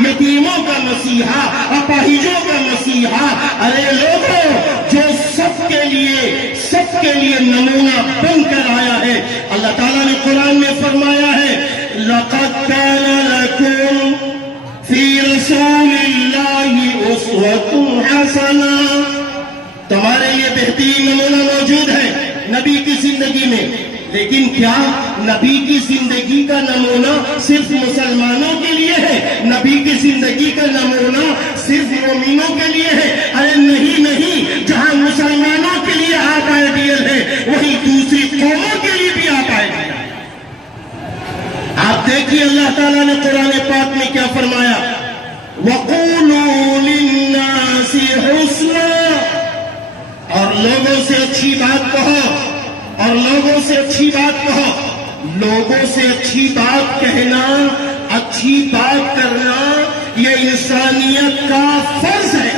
یتیموں کا مسیحا، اپاہجوں کا مسیحا. ارے لوگوں، جو سب کے لیے نمونہ بن کر آیا ہے. اللہ تعالیٰ نے قرآن میں فرمایا ہے لَقَدْ كَانَ لَكُمْ فِي رَسُولِ اللَّهِ أُسْوَةٌ حَسَنَةٌ. تمہارے لیے بہترین نمونہ موجود ہے نبی کی زندگی میں. لیکن کیا نبی کی زندگی کا نمونہ صرف مسلمانوں کے لیے ہے؟ نبی کی زندگی کا نمونہ صرف مومنوں کے لیے ہے؟ ارے نہیں، جہاں مسلمانوں کے لیے آپ آئیڈیل ہے وہیں دوسری قوموں کے لیے بھی آپ آئیڈیل ہے. آپ دیکھیے اللہ تعالیٰ نے قرآن پاک میں کیا فرمایا، وَقُولُوا لِلنَّاسِ حُسْنًا. اور لوگوں سے اچھی بات کہو، اور لوگوں سے اچھی بات کہو. لوگوں سے اچھی بات کہنا، اچھی بات کرنا یہ انسانیت کا فرض ہے.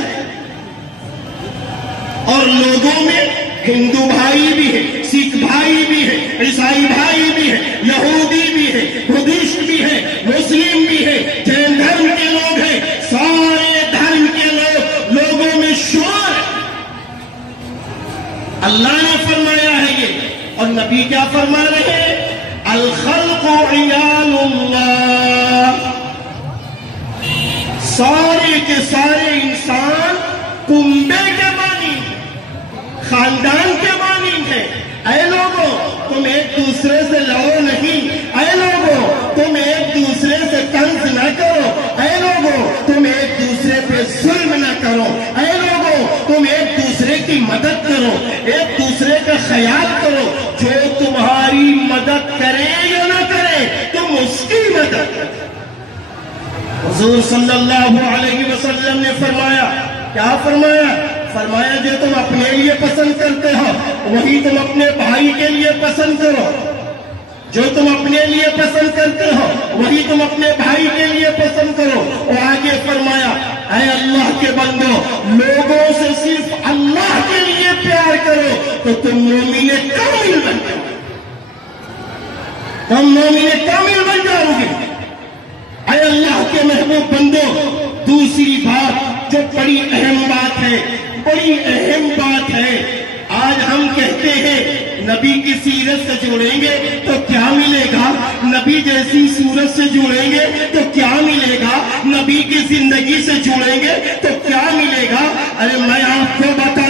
اور لوگوں میں ہندو بھائی بھی ہے، سکھ بھائی بھی ہے، عیسائی بھائی بھی ہے، یہودی بھی ہے، بدھسٹ بھی ہے، مسلم بھی ہے، جین دھرم کے لوگ ہیں، سارے دھرم کے لوگوں میں شور ہے. اللہ نے فرمایا ہے یہ، اور نبی کیا فرما رہے ہیں، الخلق عیال اللہ. سارے کے سارے انسان کنبے کے مانند، خاندان کے مانند ہیں. اے لوگوں، تم ایک دوسرے سے لڑو نہیں. اے لوگوں، تم ایک دوسرے سے طنز نہ کرو. اے لوگوں، تم ایک دوسرے پہ ظلم نہ کرو. اے لوگوں، تم ایک دوسرے کی مدد کرو، ایک دوسرے کا خیال کرو. جو تمہاری مدد کرے یا نہ کرے تم اس کی مدد کرو. حضور صلی اللہ علیہ وسلم نے فرمایا، کیا فرمایا؟ فرمایا جو تم اپنے لیے پسند کرتے ہو وہی تم اپنے بھائی کے لیے پسند کرو. جو تم اپنے لیے پسند کرتے ہو وہی تم اپنے بھائی کے لیے پسند کرو. اور آگے فرمایا، اے اللہ کے بندو، لوگوں سے صرف اللہ کے لیے پیار کرو تو تم مومن کامل بن جاؤ گے. تم مومن کامل بن جاؤ گے. اے اللہ کے محبوب بندو، دوسری بات جو بڑی اہم بات ہے، بڑی اہم بات ہے، آج ہم کہتے ہیں نبی کی سیرت سے جڑیں گے تو کیا ملے گا، نبی جیسی صورت سے جڑیں گے تو کیا ملے گا، نبی کی زندگی سے جڑیں گے تو کیا ملے گا. ارے میں آپ کو بتا